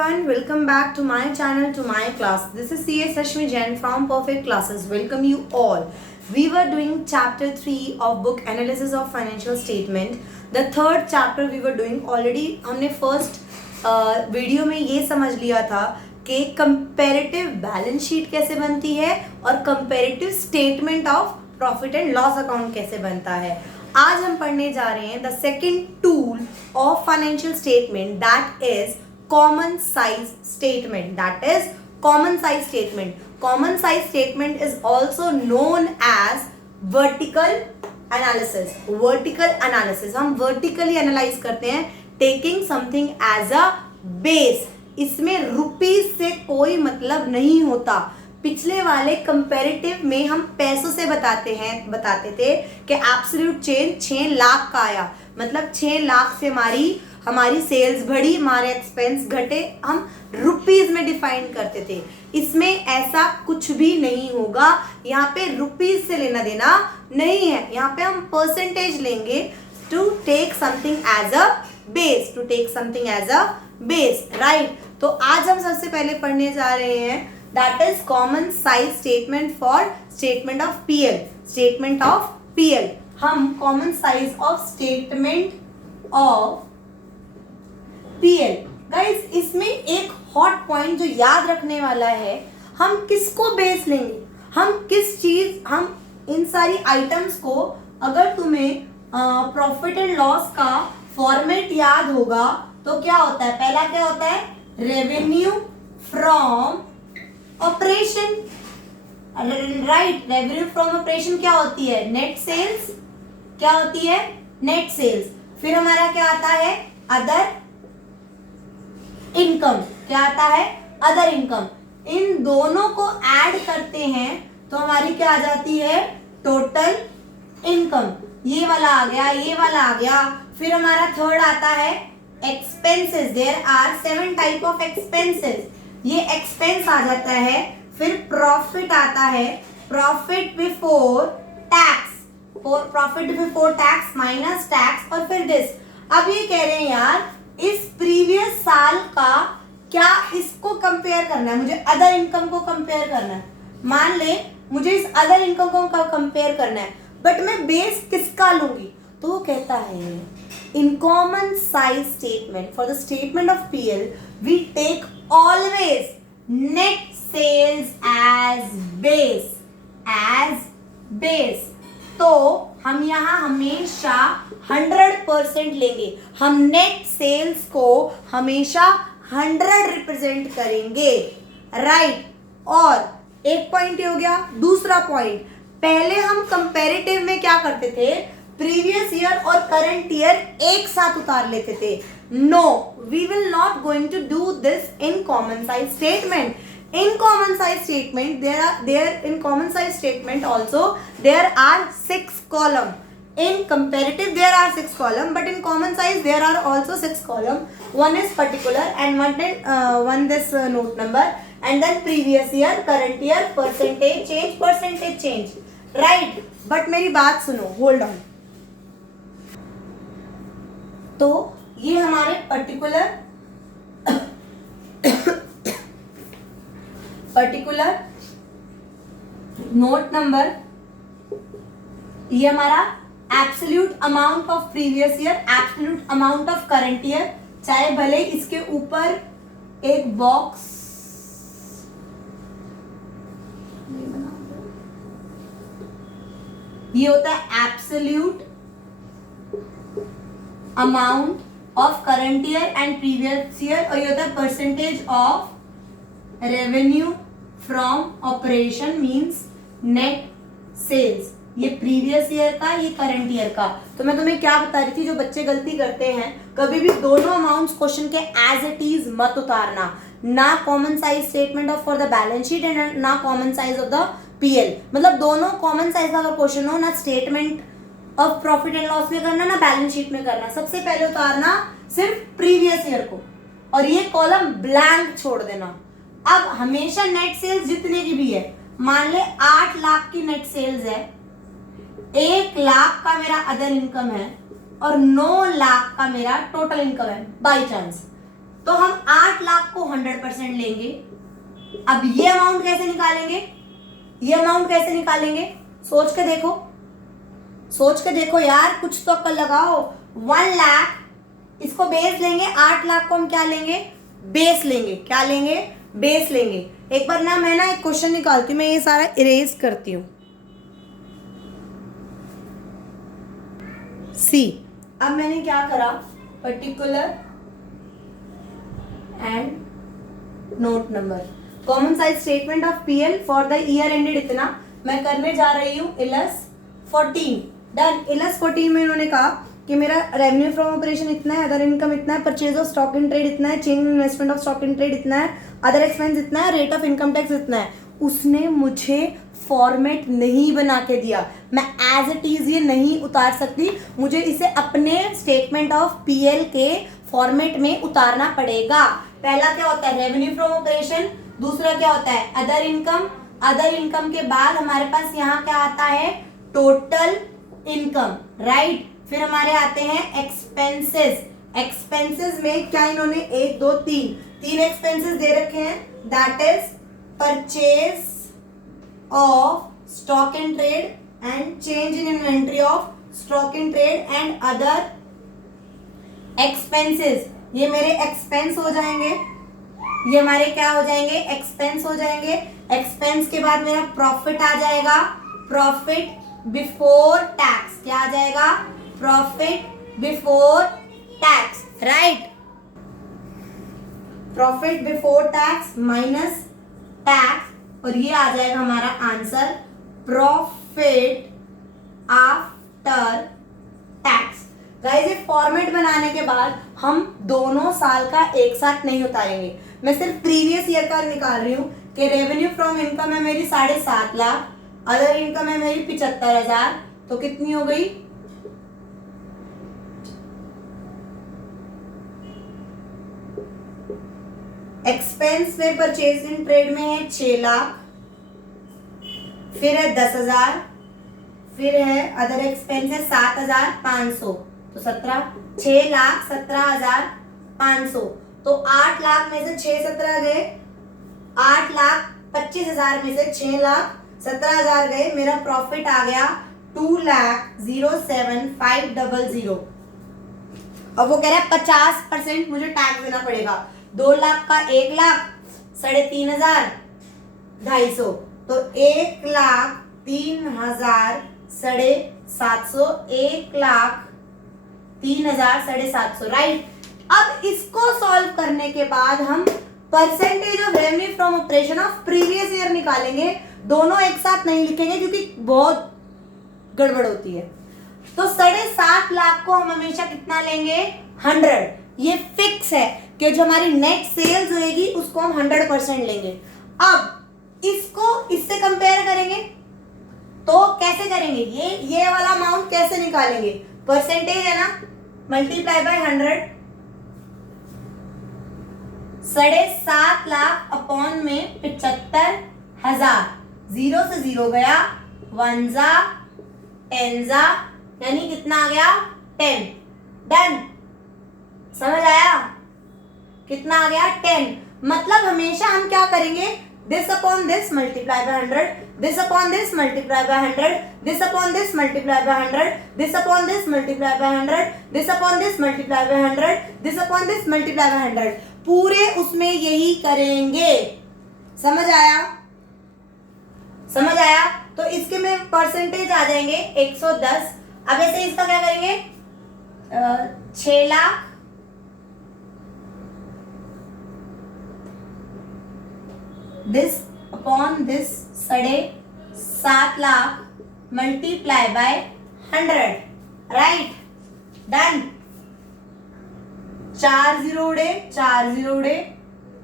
everyone, welcome back to my channel, to my class. This is CA Sashmi Jain from Perfect Classes. Welcome you all. We were doing chapter 3 of book Analysis of Financial Statement. The third chapter we were doing already. हमने first video में ये समझ लिया था कि comparative balance sheet कैसे बनती है और comparative statement of profit and loss account कैसे बनता है. आज हम पढ़ने जा रहे हैं the second tool of financial statement, that is common size statement. That is common size statement. Common size statement is also known as vertical analysis. Vertical analysis, हम वर्टिकली एनालाइज करते हैं taking something as a base. इसमें rupees से कोई मतलब नहीं होता. पिछले वाले कंपैरेटिव में हम पैसों से बताते थे कि एब्सोल्यूट चेंज 6 लाख का आया, मतलब 6 लाख से हमारी सेल्स बढ़ी, हमारे एक्सपेंस घटे, हम रुपीज में डिफाइन करते थे. इसमें ऐसा कुछ भी नहीं होगा. यहाँ पे रुपीज से लेना देना नहीं है. यहाँ पे हम परसेंटेज लेंगे to take something as a base, to take something as a base, right. तो आज हम सबसे पहले पढ़ने जा रहे हैं that is common size statement for statement of PL. Statement of PL. हम common size of statement of PL. Guys, इसमें एक hot point जो याद रखने वाला है, हम किसको बेस लेंगे, हम इन सारी आइटम्स को, अगर तुम्हें प्रॉफिट एंड लॉस का फॉर्मेट याद होगा तो क्या होता है, पहला क्या होता है, revenue from operation, right. Revenue from operation क्या होती है, नेट सेल्स. क्या होती है, नेट सेल्स. फिर हमारा क्या आता है, अदर इनकम. क्या आता है, अदर इनकम. इन दोनों को ऐड करते हैं तो हमारी क्या आ जाती है, टोटल इनकम. ये वाला आ गया, ये वाला आ गया. फिर हमारा थर्ड आता है expenses. There are 7 type of expenses. ये एक्सपेंस आ जाता है. फिर प्रॉफिट आता है, profit before tax, profit before tax minus tax, और फिर दिस. अब ये कह रहे हैं यार, इस प्रीवियस साल का क्या इसको कंपेयर करना है, मुझे अदर इनकम को कंपेयर करना है. मान ले मुझे इस अदर इनकम को कंपेयर करना है, बट मैं बेस किसका लूंगी. तो वो कहता है in common size statement for the statement of PL we take always net sales as base. तो हम यहाँ हमेशा 100% लेंगे. हम नेट सेल्स को हमेशा 100 रिप्रेजेंट करेंगे, राइट. और एक पॉइंट हो गया. दूसरा पॉइंट, पहले हम कंपैरेटिव में क्या करते थे, प्रीवियस ईयर और करंट ईयर एक साथ उतार लेते थे. No, we will not going to do this in common size statement. In common size statement, in common size statement also there are 6 column. In comparative there are 6 column, but in common size there are also 6 column. One is particular and one this note number, and then previous year, current year, percentage change, right. But मेरी बात सुनो, hold on. तो ये हमारे particular note number, ये हमारा absolute amount of previous year, absolute amount of current year, चाहे भले इसके ऊपर एक बॉक्स ये होता है absolute amount of current year and previous year, और ये होता है percentage of revenue from operation means net sales. ये प्रीवियस ईयर का, ये करंट ईयर का. तो मैं तुम्हें क्या बता रही थी, जो बच्चे गलती करते हैं, कभी भी दोनों अमाउंट्स क्वेश्चन के एज इट इज मत उतारना. ना common size statement of for the balance sheet and ना common size of the PL. मतलब दोनों कॉमन साइज का अगर क्वेश्चन हो, ना statement of profit and loss में करना, ना बैलेंस शीट में करना. सबसे पहले उतारना सिर्फ प्रीवियस ईयर को, और ये कॉलम ब्लैंक छोड़ देना. अब हमेशा नेट सेल्स जितने की भी है, मान ले 8 लाख की नेट सेल्स है, 1 लाख का मेरा अदर इनकम है, और 9 लाख का मेरा टोटल इनकम है बाई चांस. तो हम 8 8 लाख को 100% लेंगे। अब ये अमाउंट कैसे निकालेंगे, ये अमाउंट कैसे निकालेंगे, सोच के देखो, सोच के देखो यार, कुछ तो अक्ल लगाओ। 1 लाख इसको बेस लेंगे, 8 लाख को हम क्या लेंगे, बेस लेंगे। क्या लेंगे, बेस लेंगे। एक बार ना मैं ना एक क्वेश्चन निकालती हूँ, मैं ये सारा इरेज करती हूँ। सी, अब मैंने क्या करा, particular and note number, common size statement of PL for the year ended इतना मैं करने जा रही हूँ इलस 14। डन। इलस 14 में इन्होंने कहा कि मेरा रेवेन्यू फ्रॉम ऑपरेशन इतना है, अदर इनकम इतना है, purchase of stock in trade इतना है, change in investment of stock in trade इतना है, अदर एक्सपेंस इतना है, रेट ऑफ इनकम टैक्स इतना है। उसने मुझे फॉर्मेट नहीं बना के दिया, मैं एज इट इज ये नहीं उतार सकती, मुझे इसे अपने स्टेटमेंट ऑफ पीएल के फॉर्मेट में उतारना पड़ेगा। पहला क्या होता है, रेवेन्यू फ्रॉम ऑपरेशन, दूसरा क्या होता है, अदर इनकम। अदर इनकम के बाद हमारे पास यहाँ क्या आता है, टोटल इनकम, राइट। फिर हमारे आते हैं एक्सपेंसेस। एक्सपेंसेस में क्या इन्होंने 1 2 3 एक्सपेंसेस दे रखे हैं, that is purchase of stock in trade and change in inventory of stock in trade and other expenses. ये मेरे एक्सपेंस हो जाएंगे, ये हमारे क्या हो जाएंगे, एक्सपेंस हो जाएंगे। एक्सपेंस के बाद मेरा प्रॉफिट आ जाएगा, प्रॉफिट बिफोर टैक्स। क्या आ जाएगा, profit before tax, right. Profit before tax minus tax, और ये आ जाएगा हमारा answer, profit after tax. Guys, ये फॉर्मेट बनाने के बाद हम दोनों साल का एक साथ नहीं उतारेंगे, मैं सिर्फ प्रीवियस ईयर का निकाल रही हूँ कि रेवेन्यू फ्रॉम इनकम है मेरी 7.5 लाख, अदर इनकम है मेरी 75,000, तो कितनी हो गई, एक्सपेंस में परचेज इन ट्रेड में है 6 लाख, फिर है 10,000, फिर है अदर एक्सपेंस है 7,500, तो 6,17,500, तो 8 लाख में से 6 17 गए, 8,25,000 में से 6,17,000 गए, मेरा प्रॉफिट आ गया 2,07,500। अब वो कह रहा है 50% मुझे टैक्स देना पड़ेगा, 2 लाख का 1 लाख, 3,500, 250, तो 1,03,000 750, 1,03,000 750, राइट। अब इसको सॉल्व करने के बाद हम percentage of revenue from operation of previous year निकालेंगे। दोनों एक साथ नहीं लिखेंगे क्योंकि बहुत गड़बड़ होती है। तो 7.5 लाख को हम हमेशा कितना लेंगे, 100। ये फिक्स है कि जो हमारी नेट सेल्स होगी उसको हम 100% लेंगे। अब इसको इससे कंपेयर करेंगे तो कैसे करेंगे, ये वाला अमाउंट कैसे निकालेंगे, परसेंटेज है ना, मल्टीप्लाई बाय 100, 7.5 लाख अपॉन में 75,000, 0 से 0 गया, 1 जा 10 जा, यानी कितना आ गया, 10। डन, समझ आया, कितना आ गया, 10। मतलब हमेशा हम क्या करेंगे, this upon this multiply by 100, this upon this multiply by 100, this upon this multiply by 100, this upon this multiply by 100, this upon this multiply by 100, this upon this multiply by 100, पूरे उसमें यही करेंगे। समझ आया, समझ आया। तो इसके में परसेंटेज आ जाएंगे 110। अब ऐसे इसका क्या करेंगे, 6 lakh, this upon this 7.5 lakh multiply by 100, right. Done, 4 0 उड़े, 4 0 उड़े,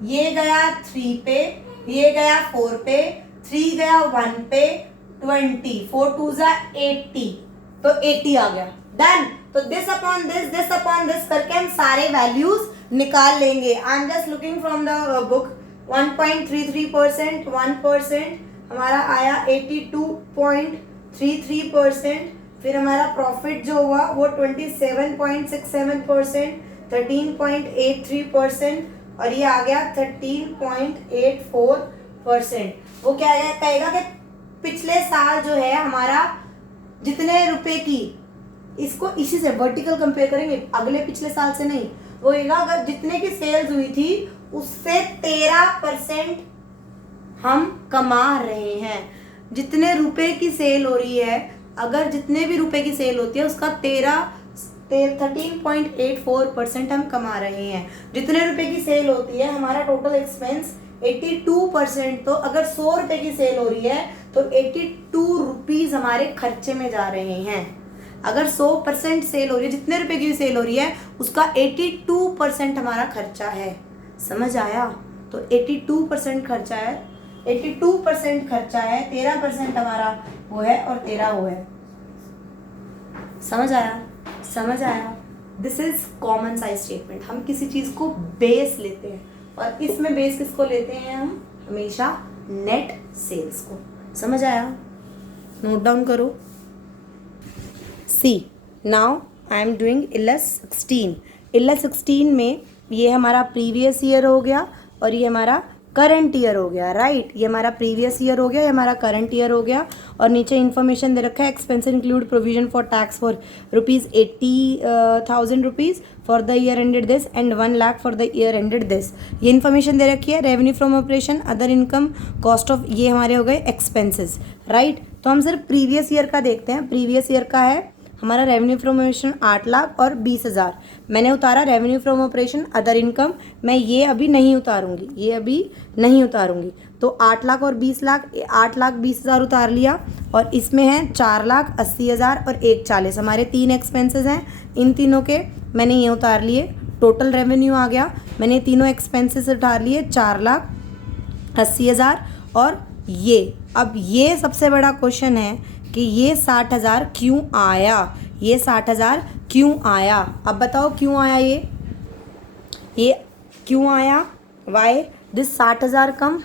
ये गया 3 पे, ये गया 4 पे, 3 गया 1 पे, 20, 4 2 जा 80, तो 80 आ गया। डन। तो दिस अपॉन दिस करके हम सारे वैल्यूज निकाल लेंगे। I am just looking from the book. 1.33%, 1% हमारा आया 82.33%। फिर हमारा प्रॉफिट जो हुआ वो 27.67%, 13.83%, और ये आ गया 13.84%। वो क्या है, कहेगा कि पिछले साल जो है हमारा जितने रुपए की, इसको इसी से वर्टिकल कंपेयर करेंगे, अगले पिछले साल से नहीं, वो कहेगा अगर जितने की सेल्स हुई थी उससे 13% हम कमा रहे हैं। जितने रुपए की सेल हो रही है, अगर जितने भी रुपए की सेल होती है उसका 13.84% हम कमा रहे हैं। जितने रुपए की सेल होती है हमारा टोटल एक्सपेंस 82%, तो अगर 100 रुपए की सेल हो रही है तो 82 रुपीज हमारे खर्चे में जा रहे हैं। अगर 100% सेल हो रही है, जितने रुपए की सेल हो रही है उसका 82% हमारा खर्चा है। समझ आया? तो 82% खर्चा है, 82% खर्चा है, 13% हमारा वो है और 13 वो है। समझ आया? समझ आया? This is common size statement. हम किसी चीज को बेस लेते हैं और इसमें बेस किसको लेते हैं हम? हमेशा नेट सेल्स को। समझ आया? नोट डाउन करो। सी नाउ आई एम डूइंग इलेस 16। इलेस 16 में ये हमारा प्रीवियस ईयर हो गया और ये हमारा करंट ईयर हो गया, राइट। ये हमारा प्रीवियस ईयर हो गया, ये हमारा करंट ईयर हो गया। और नीचे इन्फॉर्मेशन दे रखा है, expense include provision for tax for ₹80,000 for the year ended this and 1 lakh for the year ended this. ये इन्फॉर्मेशन दे रखी है। Revenue from operation, other income, cost of, ये हमारे हो गए एक्सपेंसेस, राइट। तो हम सिर्फ प्रीवियस ईयर का देखते हैं। प्रीवियस ईयर का है हमारा रेवेन्यू फ्रॉम ऑपरेशन 8 लाख और 20,000 मैंने उतारा। Revenue from operation other income मैं ये अभी नहीं उतारूंगी, ये अभी नहीं उतारूंगी। तो 8 लाख और 20 लाख, 8,20,000 उतार लिया और इसमें है 4,80,000 और 1,40,000 हमारे 3 एक्सपेंसेस हैं। इन तीनों के मैंने ये उतार लिए। टोटल रेवेन्यू आ गया, मैंने तीनों एक्सपेंसेस उतार लिए 4,80,000 और ये। अब ये सबसे बड़ा क्वेश्चन है कि ये 60,000 क्यों आया, ये 60,000 क्यों आया। अब बताओ क्यों आया, ये क्यों आया? Why this 60,000 come,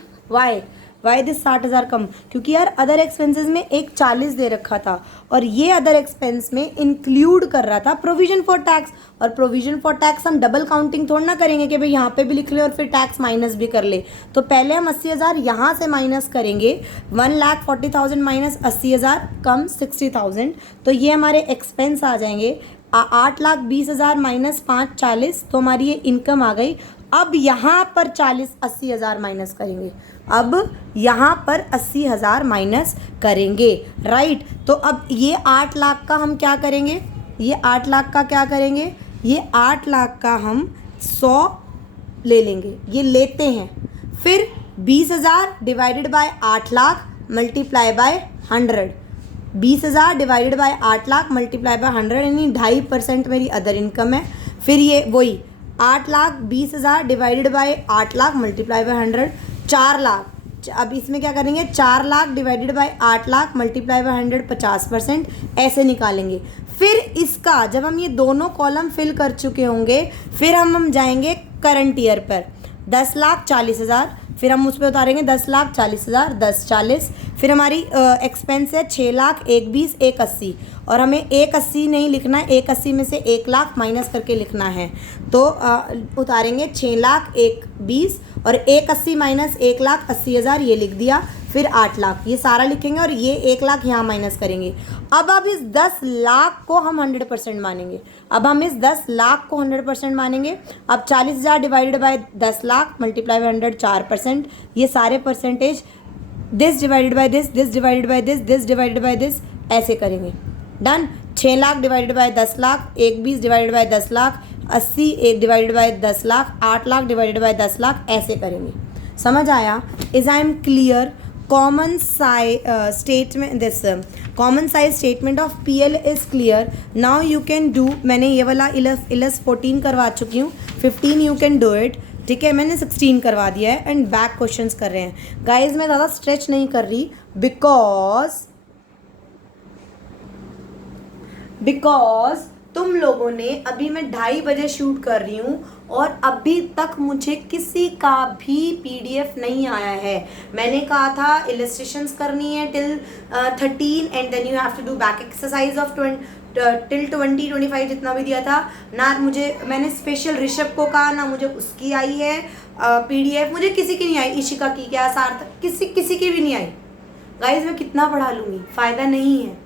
why this 60,000 कम? क्योंकि यार अदर एक्सपेंसेस में 1,40,000 दे रखा था और ये अदर एक्सपेंस में इंक्लूड कर रहा था प्रोविजन फॉर टैक्स। और प्रोविजन फॉर टैक्स हम डबल काउंटिंग थोड़ा ना करेंगे कि भाई यहाँ पे भी लिख ले और फिर टैक्स माइनस भी कर ले। तो पहले हम 80,000 यहाँ से माइनस करेंगे, 1,40,000 माइनस 80,000 कम 60,000, तो ये हमारे एक्सपेंस आ जाएंगे। 8,20,000 माइनस 5,40, तो हमारी ये इनकम आ गई। अब यहाँ पर 80,000 माइनस करेंगे, अब यहाँ पर 80,000 माइनस करेंगे, राइट। तो अब ये 8 लाख का हम क्या करेंगे, ये 8 लाख का क्या करेंगे, ये 8 लाख का हम 100 ले लेंगे, ये लेते हैं। फिर 20,000 divided by 8 lakh multiply by 100, 20,000 divided by 8 lakh multiply by 100, यानी 2.5% मेरी अदर इनकम है। फिर ये वही 8,20,000 divided by 8 lakh multiply by 100, 4 lakh. अब इसमें क्या करेंगे, 4 lakh divided by 8 lakh multiply by 100, 50% ऐसे निकालेंगे। फिर इसका जब हम ये दोनों कॉलम फिल कर चुके होंगे, फिर हम जाएंगे करंट ईयर पर, 10,40,000, फिर हम उस पर उतारेंगे 10,40,000, 10,40, फिर हमारी एक्सपेंस है 6,00,000, 1,20, 1,80, और हमें 1,80 नहीं लिखना है, 1,80 में से 1,00,000 माइनस करके लिखना है। तो उतारेंगे 6,00,000, 1,20 और 1,80 माइनस 1,80,000 ये लिख दिया। फिर 8 लाख ये सारा लिखेंगे और ये 1 लाख यहाँ माइनस करेंगे। अब इस 10 लाख को हम 100% मानेंगे, अब हम इस 10 लाख को 100% मानेंगे। अब 40,000 divided by 10 lakh multiply by 100, 4%, ये सारे percentage, this divided by this, this divided by this, this divided by this, ऐसे करेंगे। Done. 6 lakh divided by 10 lakh, 1,20 divided by 10 lakh, 80 1 divided by 10 lakh, 8 lakh divided by 10 lakh, ऐसे करेंगे। समझ आया? Is I am clear? Common size statement, this common size statement of PL is clear. Now you can do, मैंने ये वाला Ilus 14 करवा चुकी हूँ, 15 यू कैन डू इट, ठीक है। मैंने 16 करवा दिया है एंड बैक क्वेश्चंस कर रहे हैं। गाइज मैं ज़्यादा स्ट्रेच नहीं कर रही बिकॉज तुम लोगों ने, अभी मैं 2:30 बजे शूट कर रही हूँ और अभी तक मुझे किसी का भी PDF नहीं आया है। मैंने कहा था इलस्ट्रेशंस करनी है till 13 and then you have to do back exercise of till 2025 जितना भी दिया था ना, मुझे मैंने स्पेशल ऋषभ को कहा ना, मुझे उसकी आई है PDF, मुझे किसी की नहीं आई, इशिका की क्या, सार्थक, किसी की भी नहीं आई। गाइज मैं कितना पढ़ा लूँगी, फ़ायदा नहीं है।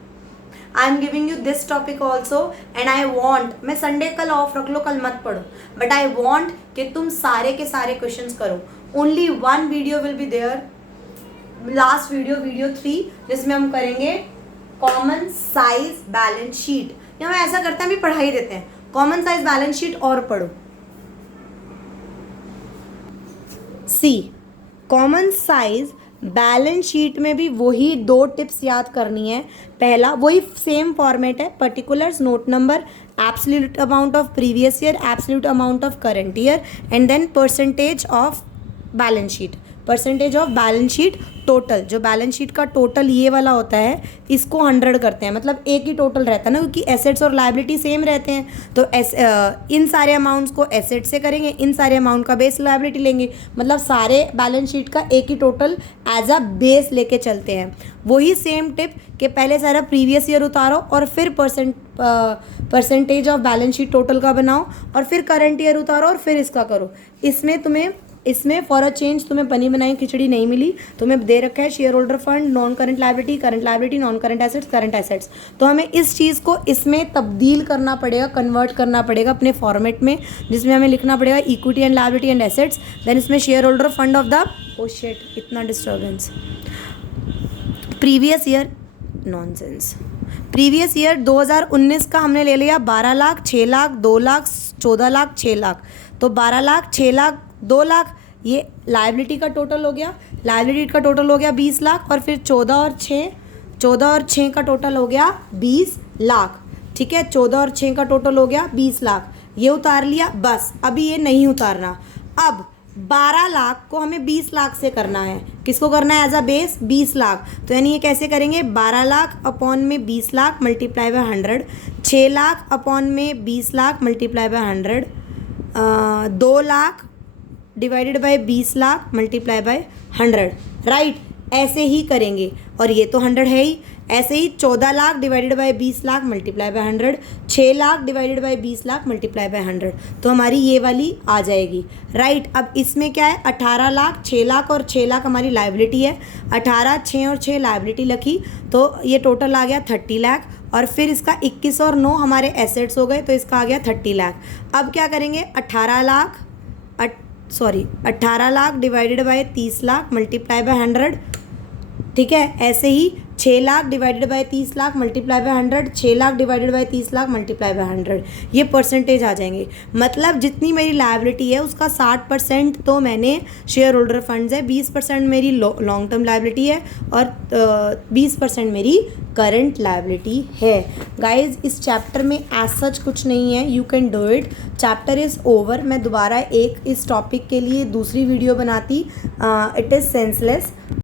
I am giving you this topic also and I want, मैं संडे कल ऑफ रख लो, कल मत पढ़ो, बट आई वॉन्ट कि तुम सारे के सारे क्वेश्चन करो। Only one video will be there, last video 3, जिसमें हम करेंगे कॉमन साइज बैलेंस शीट। या हम ऐसा करते हैं, अभी पढ़ा ही देते हैं, कॉमन साइज बैलेंस शीट और पढ़ो। सी कॉमन साइज बैलेंस शीट में भी वही 2 टिप्स याद करनी है। पहला वही सेम फॉर्मेट है, particulars, note number, absolute amount of previous year, absolute amount of current year and then percentage of balance sheet, percentage of balance sheet total. जो बैलेंस शीट का टोटल ये वाला होता है, इसको 100 करते हैं, मतलब एक ही टोटल रहता है ना, क्योंकि एसेट्स और लायबिलिटी सेम रहते हैं। तो इन सारे अमाउंट्स को एसेट से करेंगे, इन सारे अमाउंट का बेस लायबिलिटी लेंगे, मतलब सारे बैलेंस शीट का एक ही टोटल एज अ बेस लेके चलते हैं। वही सेम टिप कि पहले सारा प्रीवियस ईयर उतारो और फिर percentage of balance sheet total का बनाओ और फिर करंट ईयर उतारो और फिर इसका करो। इसमें फॉर अ चेंज तुम्हें बनी बनाई खिचड़ी नहीं मिली, तुम्हें दे रखा है share holder fund, non current liability, non current assets, current assets. तो हमें इस चीज़ को इसमें तब्दील करना पड़ेगा, कन्वर्ट करना पड़ेगा अपने फॉर्मेट में, जिसमें हमें लिखना पड़ेगा equity and liability and assets, then इसमें share holder fund of the, oh shit इतना disturbance, previous year, nonsense, previous year 2019 का हमने ले लिया 12 लाख, 6 लाख, 2 लाख, 14 लाख, 6 लाख। तो 12 लाख, 6 लाख, 2 लाख, ये लायबिलिटी का टोटल हो गया, लायबिलिटी का टोटल हो गया 20 लाख, और फिर 14 और 6 का टोटल हो गया 20 लाख। ठीक है, 14 और 6 का टोटल हो गया 20 लाख, ये उतार लिया, बस अभी ये नहीं उतारना। अब 12 लाख को हमें 20 लाख से करना है, किसको करना है एज अ बेस, 20 लाख। तो यानी ये कैसे करेंगे, 12 लाख अपॉन में 20 lakh multiply by 100, 6 lakh upon में 20 lakh multiply by 100, 2 lakh divided by 20 lakh multiply by 100, right. ऐसे ही करेंगे, और ये तो 100 है ही, ऐसे ही 14 lakh divided by 20 lakh multiply by 100, 6 lakh divided by 20 lakh multiply by 100, तो हमारी ये वाली आ जाएगी, राइट। अब इसमें क्या है, 18 लाख, 6 लाख और 6 लाख हमारी लायबिलिटी है, 18, 6 और 6 लायबिलिटी लिखी, तो ये टोटल आ गया 30 लाख, और फिर इसका 21 और 9 हमारे एसेट्स हो गए, तो इसका आ गया 30 लाख। अब क्या करेंगे, 18 lakh divided by 30 lakh multiply by 100, ठीक है। ऐसे ही 6 lakh divided by 30 lakh multiply by 100, 6 lakh divided by 30 lakh multiply by 100, ये परसेंटेज आ जाएंगे। मतलब जितनी मेरी लायबिलिटी है उसका 60% तो मैंने शेयर होल्डर फंड्स है, 20% मेरी लॉन्ग टर्म लायबिलिटी है, और 20% मेरी करंट लायबिलिटी है। गाइज इस चैप्टर में एज सच कुछ नहीं है, you can do it, chapter is over. मैं दोबारा एक इस टॉपिक के लिए दूसरी वीडियो बनाती, इट इज़ सेंसलेस।